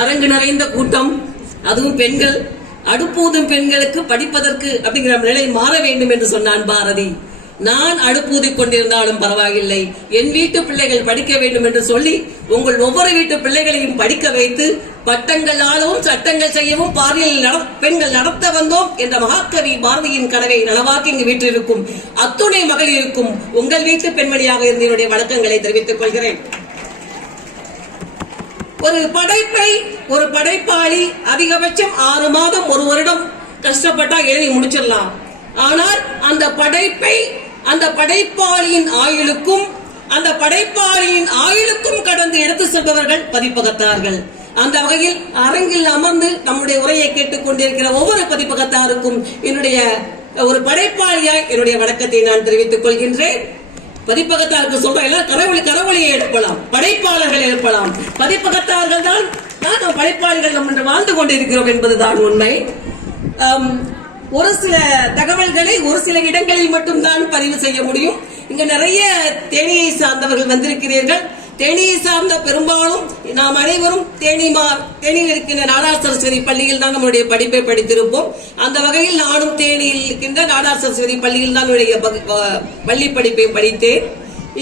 அரங்கு நிறைந்த கூட்டம், அதுவும் பெண்கள், அடுப்பூதும் பெண்களுக்கு படிப்பதற்கு அப்படிங்கிற நிலை மாற வேண்டும் என்று சொன்னான் பாரதி. நான் அடுப்பூதி கொண்டிருந்தாலும் பரவாயில்லை, என் வீட்டு பிள்ளைகள் படிக்க வேண்டும் என்று சொல்லி உங்கள் ஒவ்வொரு வீட்டு பிள்ளைகளையும் படிக்க வைத்து பட்டங்களாலும் சட்டங்கள் செய்யவும் பாரியல் பெண்கள் நடத்த வந்தோம் என்ற மகாகவி பாரதியின் கனவை நனவாக்கி இங்கு வீற்றிருக்கும் அத்துணை மகளிருக்கும் உங்கள் வீட்டு பெண்மணியாக இருந்து என்னுடைய வணக்கங்களை தெரிவித்துக் கொள்கிறேன். ஒரு படைப்பாளி அதிகபட்சம் 6 மாதம் 1 வருடம் கஷ்டப்பட்டா எழுதி முடிச்சிடலாம். ஆனால் அந்த படைப்பாளியின் ஆயுளுக்கும் கடந்து எடுத்து செல்பவர்கள் பதிப்பகத்தார்கள். அந்த வகையில் அரங்கில் அமர்ந்து நம்முடைய உரையை கேட்டுக் கொண்டிருக்கிற ஒவ்வொரு பதிப்பகத்தாருக்கும் என்னுடைய ஒரு படைப்பாளியாய் என்னுடைய வணக்கத்தை நான் தெரிவித்துக் கொள்கின்றேன். பதிப்பகத்தாருக்கு சொல்ற கரவொலியை எழுப்பலாம், படைப்பாளர்கள் எழுப்பலாம், பதிப்பகத்தார்கள் தான் படைப்பாளிகள் நம்ம வாழ்ந்து கொண்டிருக்கிறோம் என்பதுதான் உண்மை. ஒரு சில தகவல்களை ஒரு சில இடங்களில் மட்டும்தான் பதிவு செய்ய முடியும். இங்க நிறைய தேனியை சார்ந்தவர்கள் வந்திருக்கிறீர்கள். தேனியை சார்ந்த பெரும்பாலும் நாம் அனைவரும் தேனியில் இருக்கின்ற நாடார் சரஸ்வதி பள்ளியில் தான் நம்முடைய படிப்பை படித்திருப்போம். அந்த வகையில் நானும் தேனியில் இருக்கின்ற நாடார் சரஸ்வதி பள்ளியில் தான் என்னுடைய பள்ளி படிப்பை படித்தேன்.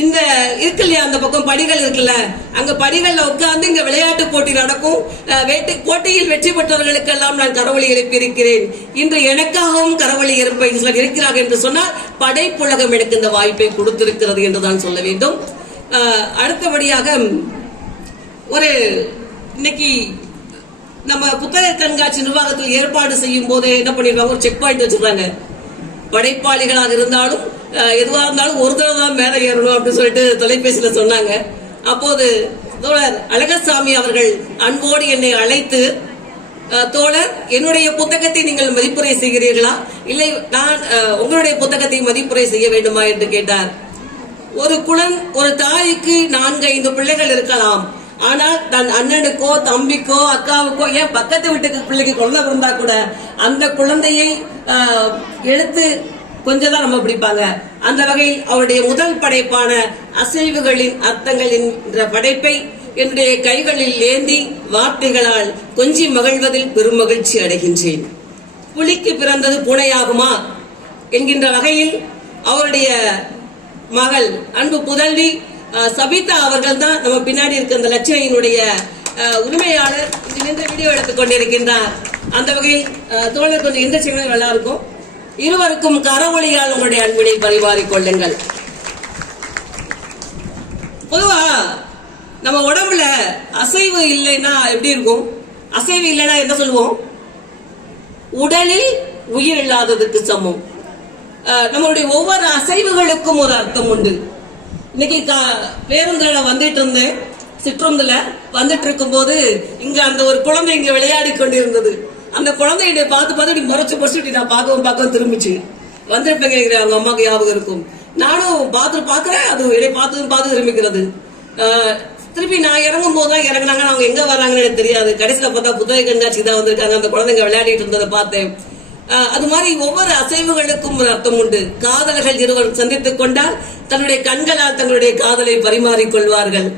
இந்த இருக்கு இல்லையா, அந்த பக்கம் படிகள் இருக்குல்ல, அங்க படிகள்ல உட்கார்ந்து இங்க விளையாட்டு போட்டி நடக்கும். போட்டியில் வெற்றி பெற்றவர்களுக்கெல்லாம் நான் கரவொலி எழுப்பியிருக்கிறேன். இன்று எனக்காகவும் கரவொலி எழுப்ப இருக்கிறார்கள் என்று சொன்னால் படைப்புலகம் எனக்கு இந்த வாய்ப்பை கொடுத்திருக்கிறது என்றுதான் சொல்ல வேண்டும். அடுத்தபடியாக இன்னைக்கு நம்ம புத்தக கண்காட்சி நிர்வாகத்தில் ஏற்பாடு செய்யும் போது என்ன பண்ணிருக்காங்க, ஒரு செக் பாயிண்ட் வச்சிருக்காங்க. படைப்பாளிகளாக இருந்தாலும் எதுவா இருந்தாலும் ஒரு தடவை தான் மேலே ஏறணும் அப்படின்னு சொல்லிட்டு தொலைபேசியில சொன்னாங்க. அப்போது தோழர் அழகசாமி அவர்கள் அன்போடு என்னை அழைத்து, தோழர், என்னுடைய புத்தகத்தை நீங்கள் மதிப்புரை செய்கிறீர்களா, இல்லை நான் உங்களுடைய புத்தகத்தை மதிப்புரை செய்ய வேண்டுமா என்று கேட்டார். ஒரு தாய்க்கு 4-5 பிள்ளைகள் இருக்கலாம். ஆனால் தன் அண்ணனுக்கோ தம்பிக்கோ அக்காவுக்கோ, ஏன் பக்கத்து வீட்டுக்கு பிள்ளைக்கு குழந்தை பிறந்தா கூட அந்த குழந்தையை எடுத்து கொஞ்சம் தான் நம்ம பிடிப்பாங்க. அந்த வகையில் அவருடைய முதல் படைப்பான அசைவுகளின் அர்த்தங்கள் என்ற படைப்பை என்னுடைய கைகளில் ஏந்தி வார்த்தைகளால் கொஞ்சி மகிழ்வதில் பெரும் மகிழ்ச்சி அடைகின்றேன். புலிக்கு பிறந்தது பூனையாகுமா என்கின்ற வகையில் அவருடைய மகள் அன்பு புதல்வி சபிதா அவர்கள் தான் நம்ம பின்னாடி இருக்க அந்த லட்சணையினுடைய உரிமையாளர். நின்று வீடியோ எடுத்துக் கொண்டிருக்கின்றார். அந்த வகையில் தோழர் கொஞ்சம் எந்த சின்ன நல்லா இருக்கும். இருவருக்கும் கரவொலியால் உங்களுடைய அன்பினை பரிமாறிக் கொள்ளுங்கள். பொதுவா நம்ம உடம்புல அசைவு இல்லைன்னா எப்படி இருக்கும்? அசைவு இல்லைன்னா என்ன சொல்லுவோம்? உடலில் உயிர் இல்லாததுக்கு சமம். நம்மளுடைய ஒவ்வொரு அசைவுகளுக்கும் ஒரு அர்த்தம் உண்டு. இன்னைக்கு பேருந்துல வந்துட்டு இருந்தேன், சிற்றுந்துல வந்துட்டு இருக்கும் போது இங்க அந்த ஒரு குழந்தை இங்க விளையாடி கொண்டிருந்தது. அந்த குழந்தைய பார்த்து முறைச்சு நான் பார்க்கவும் திரும்பிச்சு. வந்திருப்பேங்க, அவங்க அம்மாவுக்கு ஞாபகம் இருக்கும். நானும் பாக்குறேன், அது என்னை பார்த்து திரும்பிக்கிறது. திருப்பி நான் இறங்கும் போதுதான் இறங்குனாங்க. அவங்க எங்க வராங்கன்னு எனக்கு தெரியாது. கடைசியில பார்த்தா புத்தக கண்காட்சி தான் வந்திருக்காங்க. அந்த குழந்தைங்க விளையாடிட்டு இருந்ததை பார்த்தேன். அது மாதிரி ஒவ்வொரு அசைவுகளுக்கும் ஒரு அர்த்தம் உண்டு. காதலர்கள் இருவர் சந்தித்துக் கொண்டால் தன்னுடைய கண்களால் தங்களுடைய காதலை பரிமாறிக்கொள்வார்கள்.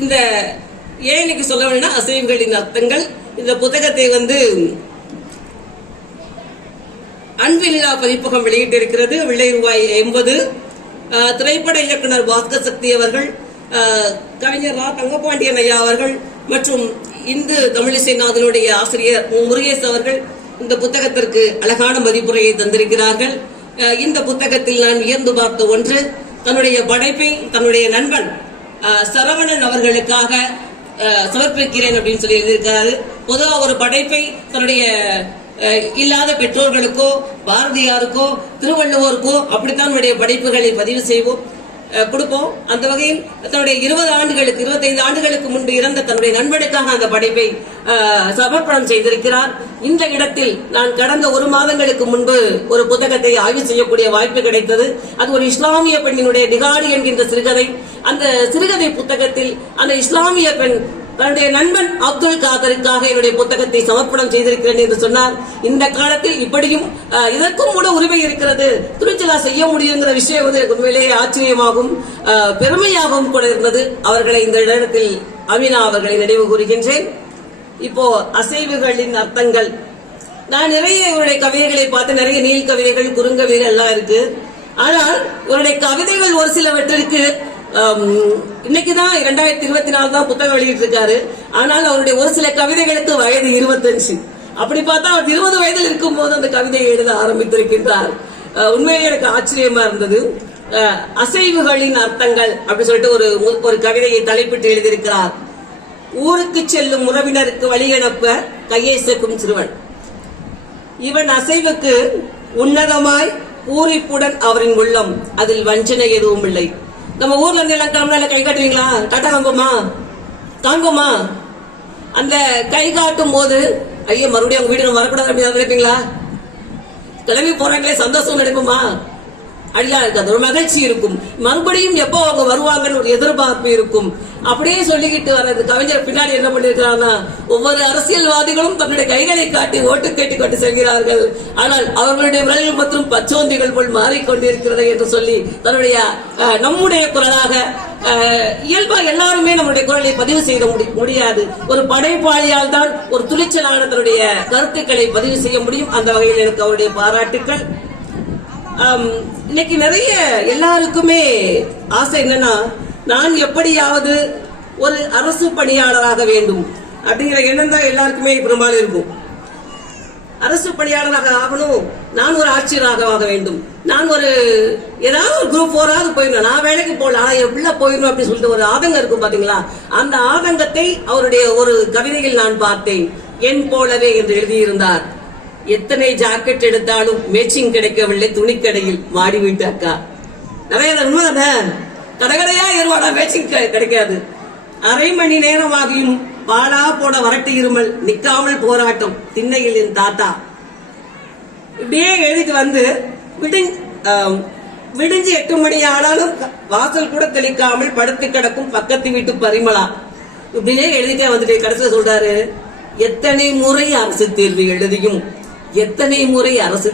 இந்த ஏனுக்கு சொல்ல வேண்டிய அசைவுகளின் அர்த்தங்கள் இந்த புத்தகத்தை அன்பில்லா பதிப்பகம் வெளியிட்டிருக்கிறது. விலை ரூபாய் 80. திரைப்பட இயக்குனர் பாஸ்கர் சக்தி அவர்கள், கவிஞர் ரா தங்கபாண்டியன் ஐயா அவர்கள் மற்றும் இந்து தமிழிசைநாதனுடைய ஆசிரியர் முருகேஷ் அவர்கள் இந்த புத்தகத்திற்கு அழகான மதிப்புரையை தந்திருக்கிறார்கள். இந்த புத்தகத்தில் நான் வியந்து பார்த்த ஒன்று, தன்னுடைய படைப்பை தன்னுடைய நண்பன் சரவணன் அவர்களுக்காக சமர்ப்பிக்கிறேன் அப்படின்னு சொல்லி எழுதியிருக்கிறாரு. பொதுவாக ஒரு படைப்பை தன்னுடைய இல்லாத பெற்றோர்களுக்கோ பாரதியாருக்கோ திருவள்ளுவோருக்கோ அப்படித்தான் நம்முடைய படைப்புகளை பதிவு செய்வோம், கொடுப்போம். அந்த வகையில் தன்னுடைய 25 ஆண்டுகளுக்கு முன்பு இறந்த தன்னுடைய நண்பனுக்காக அந்த படைப்பை சமர்ப்பணம் செய்திருக்கிறார். இந்த இடத்தில் நான் கடந்த 1 மாதங்களுக்கு முன்பு ஒரு புத்தகத்தை ஆய்வு செய்யக்கூடிய வாய்ப்பு கிடைத்தது. அது ஒரு இஸ்லாமிய பெண்ணினுடைய நிகாடி என்கின்ற சிறுகதை. அந்த சிறுகதை புத்தகத்தில் அந்த இஸ்லாமிய பெண் தன்னுடைய நண்பன் அப்துல் காதருக்காக என்னுடைய புத்தகத்தை சமர்ப்பணம் செய்திருக்கிறேன் என்று சொன்னார். இந்த காலத்தில் இப்படியும் இதற்கும் கூட உரிமை இருக்கிறது, துணிச்சலா செய்ய முடியுங்கிற விஷயம் வந்து உண்மையிலேயே ஆச்சரியமாகவும் பெருமையாகவும் கூட இருந்தது. அவர்களை இந்த இடத்தில் அமீனா அவர்களை நினைவு கூறுகின்றேன். இப்போ அசைவுகளின் அர்த்தங்கள், நான் நிறைய இவருடைய கவிதைகளை பார்த்து, நிறைய நீள் கவிதைகள், குறுங்கவிதைகள் எல்லாம் இருக்கு. ஆனால் இவருடைய கவிதைகள் ஒரு சிலவற்றிற்கு இன்னைக்குதான் 2024 தான் புத்தகம் வெளியிட்டு இருக்காரு. ஆனால் அவருடைய ஒரு சில கவிதைகளுக்கு வயது 25. அப்படி பார்த்தா அவர் 20 வயதில் இருக்கும் போது அந்த கவிதையை எழுத ஆரம்பித்திருக்கின்றார். உண்மையிலே எனக்கு ஆச்சரியமா இருந்தது. அசைவுகளின் அர்த்தங்கள் அப்படி சொல்லிட்டு ஒரு கவிதையை தலைப்பிட்டு எழுதியிருக்கிறார். ஊருக்கு செல்லும் உறவினருக்கு வழியனுப்ப கையேசக்கும் சிறுவன், இவன் அசைவுக்கு உன்னதமாய் பூரிப்புடன் அவரின் உள்ளம், அதில் வஞ்சனை எதுவும் இல்லை. நம்ம ஊர்ல இருந்து எல்லாம் கிளம்புனா கை காட்டுவீங்களா? டாட்டா காண்போமா? அந்த கை காட்டும் போது ஐயா மறுபடியும் அவங்க வீடு வரக்கூடாது அப்படின்னு நினைப்பீங்களா? கிளம்பி போறாங்களே சந்தோஷம் நினைப்போமா? அடியா இருக்காது, ஒரு மகிழ்ச்சி இருக்கும். மறுபடியும் எப்போ அவங்க வருவாங்கன்னு ஒரு எதிர்பார்ப்பு இருக்கும். அப்படியே சொல்லிக்கிட்டு வர்றது கவிஞர் பின்னாடி என்ன பண்ணிருக்கிறாங்கன்னா, ஒவ்வொரு அரசியல்வாதிகளும் தன்னுடைய கைகளை காட்டி ஓட்டு கேட்டுக் கொண்டு செல்கிறார்கள். ஆனால் அவர்களுடைய விரல்கள் மற்றும் பச்சோந்திகள் போல் மாறிக்கொண்டிருக்கிறது என்று சொல்லி தன்னுடைய நம்முடைய குரலாக இயல்பா எல்லாருமே நம்முடைய குரலை பதிவு செய்ய முடியாது. ஒரு படைப்பாளியால் தான் ஒரு துணிச்சலான தன்னுடைய கருத்துக்களை பதிவு செய்ய முடியும். அந்த வகையில் எனக்கு அவருடைய பாராட்டுக்கள். இன்னைக்கு நிறைய எல்லாருக்குமே ஆசை என்னன்னா, நான் எப்படியாவது ஒரு அரசு பணியாளராக வேண்டும் அப்படிங்கிற எண்ணம் தான் எல்லாருக்குமே பெரும்பாலும் இருக்கும். அரசு பணியாளராக ஆகணும், நான் ஒரு ஆட்சியராக ஆக வேண்டும், நான் ஒரு ஏதாவது ஒரு குரூப் 4 போயிடணும், நான் வேலைக்கு போகலாம் உள்ள போயிடணும் அப்படின்னு சொல்லிட்டு ஒரு ஆதங்கம் இருக்கும் பாத்தீங்களா? அந்த ஆதங்கத்தை அவருடைய ஒரு கவிதையில் நான் பார்த்தேன். என் போலவே என்று எழுதியிருந்தார். எத்தனை ஜாக்கெட் எடுத்தாலும் மேட்சிங் கிடைக்கவில்லை துணிக்கடையில் மாடி வீட்டு அக்கா. நிறைய உண்மைதானே? கடைகடையா ஏறுவாடா, மேட்சிங் கிடைக்காது. அரை மணி நேரமாகியும் பாலா போட வரட்டு இருமல், நிக்காமல் போராட்டம் திண்ணையில் என் தாத்தா. இப்படியே எழுதிட்டு வந்து விடிஞ்சு 8 மணி ஆனாலும் வாசல் கூட தெளிக்காமல் படுத்து கிடக்கும் பக்கத்து வீட்டு பரிமளா. இப்படியே எழுதிட்டே வந்துட்டு கடைசியில சொல்றாரு, எத்தனை முறை அரசு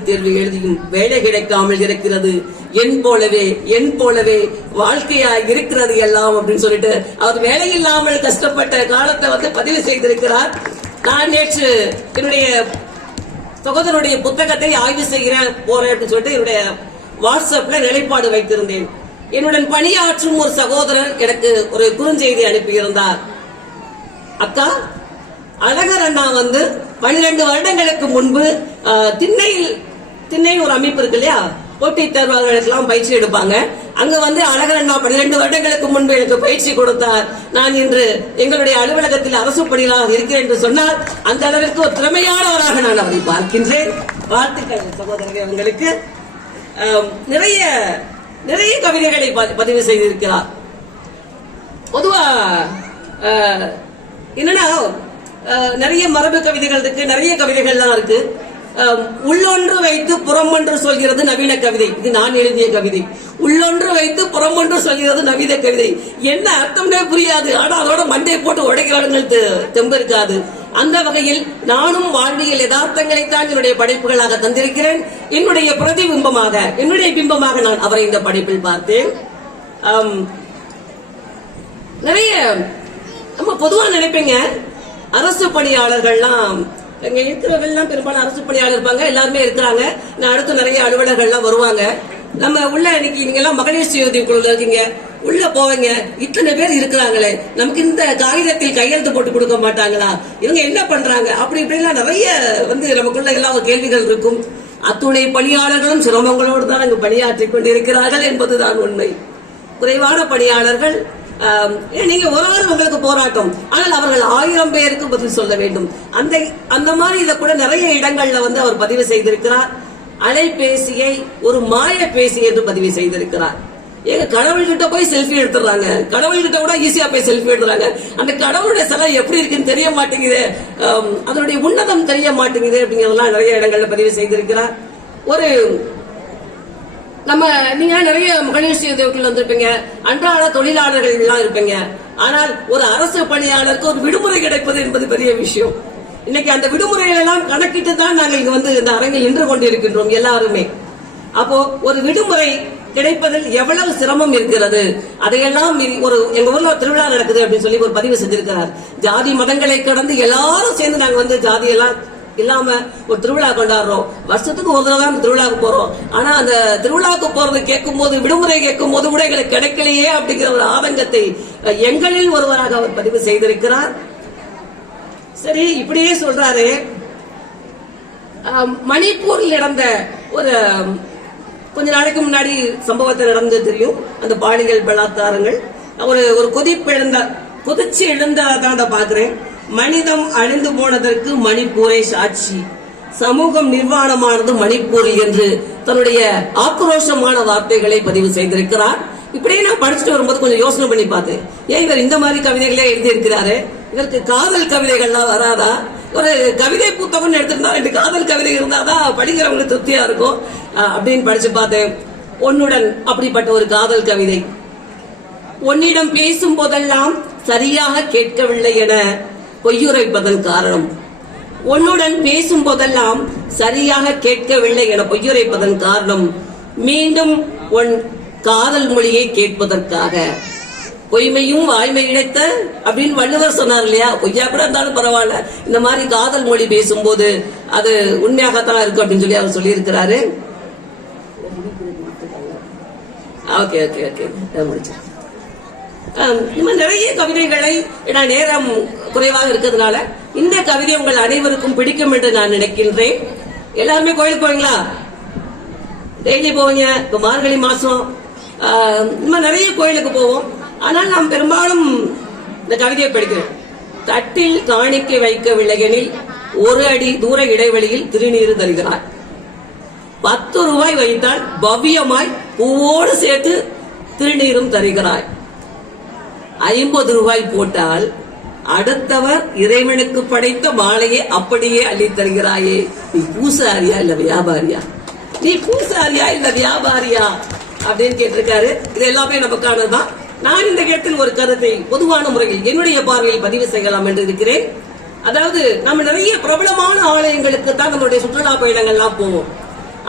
தேர்வு எழுதியும் வேலை கிடைக்காமல் இருக்கிறது, என் போலவே வாழ்க்கையா இருக்கிறது எல்லாம் அப்படின்னு சொல்லிட்டு அவர் வேலை இல்லாமல் கஷ்டப்பட்ட காலத்தை வந்து பதிவு செய்திருக்கிறார். நான் நேற்று என்னுடைய சகோதரனுடைய புத்தகத்தை ஆய்வு போறேன் அப்படின்னு சொல்லிட்டு என்னுடைய வாட்ஸ்அப்ல நிலைப்பாடு வைத்திருந்தேன். என்னுடன் பணியாற்றும் ஒரு சகோதரர் எனக்கு ஒரு குறுஞ்செய்தி அனுப்பியிருந்தார். அக்கா, அழகர் அண்ணா வந்து 12 வருடங்களுக்கு முன்பு திண்ணையில் ஒரு அமைப்பு இருக்கு இல்லையா, போட்டித் தேர்வாளர்களுக்கெல்லாம் பயிற்சி எடுப்பாங்க. அங்க வந்து அழகர் அண்ணா 12 வருடங்களுக்கு முன்பு எனக்கு பயிற்சி கொடுத்தார். நான் இன்று எங்களுடைய அலுவலகத்தில் அரசு பணியாளராக இருக்கிறேன் என்று சொன்னால் அந்த அளவிற்கு ஒரு திறமையானவராக நான் அவரை பார்க்கின்றேன். வாழ்த்துக்கள் சகோதரர்கள். அவங்களுக்கு நிறைய கவிதைகளை பதிவு செய்திருக்கிறார். பொதுவா என்னன்னா, நிறைய மரபு கவிதைகள் இருக்கு, நிறைய கவிதைகள்லாம் இருக்கு. உள்ளொன்று வைத்து புறமொன்று சொல்கிறது நவீன கவிதை. இது நான் எழுதிய கவிதை. உள்ளொன்று வைத்து புறமொன்று சொல்கிறது நவீன கவிதை. என்ன அர்த்தம்னே புரியாது, ஆனா அதோட மண்டையை போட்டு உடைக்கிறார்கள், தெம்பு இருக்காது. அந்த வகையில் நானும் வாழ்வியல் யதார்த்தங்களைத்தான் என்னுடைய படைப்புகளாக தந்திருக்கிறேன். என்னுடைய பிரதிபிம்பமாக, என்னுடைய பிம்பமாக நான் அவரை இந்த படைப்பில் பார்த்தேன். நிறைய நம்ம பொதுவா நினைப்பீங்க, அரசு பணியாளர்கள்லாம் இங்க இருக்கிறவெல்லாம் பெரும்பாலும் அரசு பணியாளர் இருப்பாங்க, எல்லாருமே இருக்கிறாங்க. நான் அடுத்து நிறைய அலுவலர்கள்லாம் வருவாங்க. நம்ம உள்ள இன்னைக்கு நீங்க எல்லாம் மகளிர் சுய உதவி குழுல இருக்கீங்க, உள்ள போவீங்க, இத்தனை பேர் இருக்கிறாங்களே, நமக்கு இந்த காகிதத்தில் கையெழுத்து போட்டு கொடுக்க மாட்டாங்களா, இவங்க என்ன பண்றாங்க, அப்படி இப்படிலாம் நிறைய வந்து நமக்குள்ள எல்லாம் ஒரு கேள்விகள் இருக்கும். அத்துணை பணியாளர்களும் சிரமங்களோடு தான் அங்கு பணியாற்றிக் கொண்டிருக்கிறார்கள் என்பதுதான் உண்மை. குறைவான பணியாளர்கள், நீங்க ஒரு ஆள் உங்களுக்கு போராட்டம், ஆனால் அவர்கள் 1000 பேருக்கு பதில் சொல்ல வேண்டும். அந்த மாதிரி இதை கூட நிறைய இடங்கள்ல வந்து அவர் பதிவு செய்திருக்கிறார். அலைபேசியை ஒரு மாய பேசி என்று பதிவு செய்திருக்கிறார். எங்க கடவுள்கிட்ட போய் செல்ஃபி எடுத்துறாங்க, கடவுள்கிட்ட கூட ஈஸியா போய் செல்ஃபி எடுத்துறாங்க. அந்த கடவுளுடைய சிலை எப்படி இருக்குன்னு தெரிய மாட்டேங்குது, அதனுடைய உன்னதம் தெரிய மாட்டேங்குது அப்படிங்கறதெல்லாம் நிறைய இடங்கள்ல பதிவு செய்திருக்கிறார். நீங்க நிறைய மகளிர் சுய உதவிக்குள்ள வந்திருப்பீங்க, அன்றாட தொழிலாளர்கள் எல்லாம் இருப்பீங்க. ஆனால் ஒரு அரசு பணியாளருக்கு ஒரு விடுமுறை கிடைப்பது என்பது பெரிய விஷயம். இன்னைக்கு அந்த விடுமுறைகள் எல்லாம் கணக்கிட்டு தான் நாங்கள் இங்க வந்து இந்த அரங்கில் நின்று கொண்டிருக்கின்றோம் எல்லாருமே. அப்போ ஒரு விடுமுறை கிடைப்பதில் எவ்வளவு சிரமம் இருக்கிறது, அதையெல்லாம் ஒரு எங்க ஊர்ல திருவிழா நடக்குது அப்படின்னு சொல்லி ஒரு பதிவு செஞ்சிருக்கிறார். ஜாதி மதங்களை கடந்து எல்லாரும் சேர்ந்து நாங்க வந்து ஜாதி எல்லாம் இல்லாம ஒரு திருவிழா கொண்டாடுறோம். வருஷத்துக்கு ஒரு தடவை தான் திருவிழாவுக்கு போறோம். ஆனா அந்த திருவிழாவுக்கு போறது கேட்கும் போது, விடுமுறை கேட்கும் போது கூட எங்களுக்கு கிடைக்கலையே அப்படிங்கிற ஒரு ஆதங்கத்தை எங்களில் ஒருவராக அவர் பதிவு செய்திருக்கிறார். சரி, இப்படியே சொல்றாரு. மணிப்பூரில் நடந்த ஒரு கொஞ்ச நாளைக்கு முன்னாடி சம்பவத்தை நடந்தது தெரியும். அந்த பாலியல் பலாத்காரங்கள் ஒரு கொதிச்சு எழுந்ததான் பாக்குறேன். மனிதம் அழிந்து போனதற்கு மணிப்பூரை சாட்சி, சமூகம் நிர்வாணமானது மணிப்பூரில் என்று தன்னுடைய ஆக்ரோஷமான வார்த்தைகளை பதிவு செய்திருக்கிறார். இப்படியே நான் படிச்சுட்டு வரும்போது கொஞ்சம் யோசனை பண்ணி பார்த்தேன். ஏன் இவர் இந்த மாதிரி கவிதைகளே எழுதியிருக்கிறாரு? இதற்கு காதல் கவிதைகள்லாம் வராதா? ஒரு கவிதை புத்தகம் எடுத்திருந்தா 2 காதல் கவிதை இருந்தாதான் படிக்கிறவங்களுக்கு திருப்தியா இருக்கும் அப்படின்னு படிச்சு பார்த்தேன். உன்னுடன் அப்படிப்பட்ட ஒரு காதல் கவிதை. உன்னிடம் பேசும் போதெல்லாம் சரியாக கேட்கவில்லை என பொய்யுரைப்பதன் காரணம். உன்னுடன் பேசும் போதெல்லாம் சரியாக கேட்கவில்லை என பொய்யுரைப்பதன் காரணம் மீண்டும் உன் காதல் மொழியை கேட்பதற்காக. பொய்மையும் வாய்மை இழைத்த அப்படின்னு வள்ளுவர் சொன்னார் இல்லையா? பொய்யா கூட இருந்தாலும் பரவாயில்ல, இந்த மாதிரி காதல் மொழி பேசும்போது அது உண்மையாகத்தான் இருக்கு அப்படின்னு சொல்லி அவர் சொல்லி இருக்கிறாரு. ஓகே ஓகே ஓகே முடிச்சு. நிறைய கவிதைகளை நேரம் குறைவாக இருக்கிறதுனால இந்த கவிதை உங்கள் அனைவருக்கும் பிடிக்கும் என்று நான் நினைக்கின்றேன். எல்லாருமே கோயிலுக்கு போவீங்களா? டெய்லி போவீங்க. இப்ப மார்கழி மாசம் நிறைய கோயிலுக்கு போவோம். ஆனால் நாம் பெரும்பாலும் இந்த கவிதையை படிக்கிறோம். தட்டில் காணிக்கை வைக்கவில்லையெனில் 1 அடி தூர இடைவெளியில் திருநீர் தருகிறார். 10 ரூபாய் வைத்தால் பவ்யமாய் பூவோடு சேர்த்து திருநீரும் தருகிறாய். 50 ரூபாய் போட்டால் அடுத்தவர் இறைவனுக்கு படைத்த மாலையை அப்படியே அள்ளி தருகிறாயே. நீ பூசாரியா இல்ல வியாபாரியா? நீ பூசாரியா இல்ல வியாபாரியா அப்படின்னு கேட்டிருக்காரு. இது எல்லாமே நமக்கானதுதான். நான் இந்த இடத்தில் ஒரு கருத்தை பொதுவான முறையில் என்னுடைய பார்வையில் பதிவு செய்யலாம் என்று இருக்கிறேன். அதாவது நம்ம நிறைய பிரபலமான ஆலயங்களுக்கு தான் நம்மளுடைய சுற்றுலா பயணங்கள்லாம் போவோம்.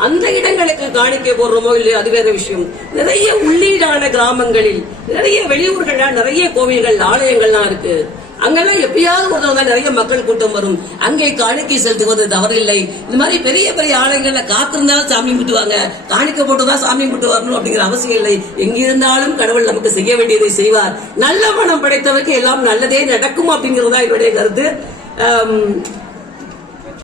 அந்த இடங்களுக்கு காணிக்கை போடுறோமோ இல்லையோ அது வேற விஷயம். நிறைய உள்ளீடான கிராமங்களில், நிறைய வெளியூர்கள்ல நிறைய கோவில்கள் ஆலயங்கள்லாம் இருக்கு. அங்கெல்லாம் எப்பயாவது ஒரு நிறைய மக்கள் கூட்டம் வரும். அங்கே காணிக்கை செலுத்துவது தவறில்லை. இந்த மாதிரி பெரிய பெரிய ஆலயங்கள்ல காத்திருந்தாலும் சாமி கும்பிட்டுவாங்க, காணிக்கை போட்டுதான் சாமி கும்பிட்டு வரணும் அப்படிங்கிற அவசியம் இல்லை. எங்கிருந்தாலும் கடவுள் நமக்கு செய்ய வேண்டியதை செய்வார். நல்ல மனம் படைத்தவருக்கு எல்லாம் நல்லதே நடக்கும் அப்படிங்கறதா என்னுடைய கருத்து.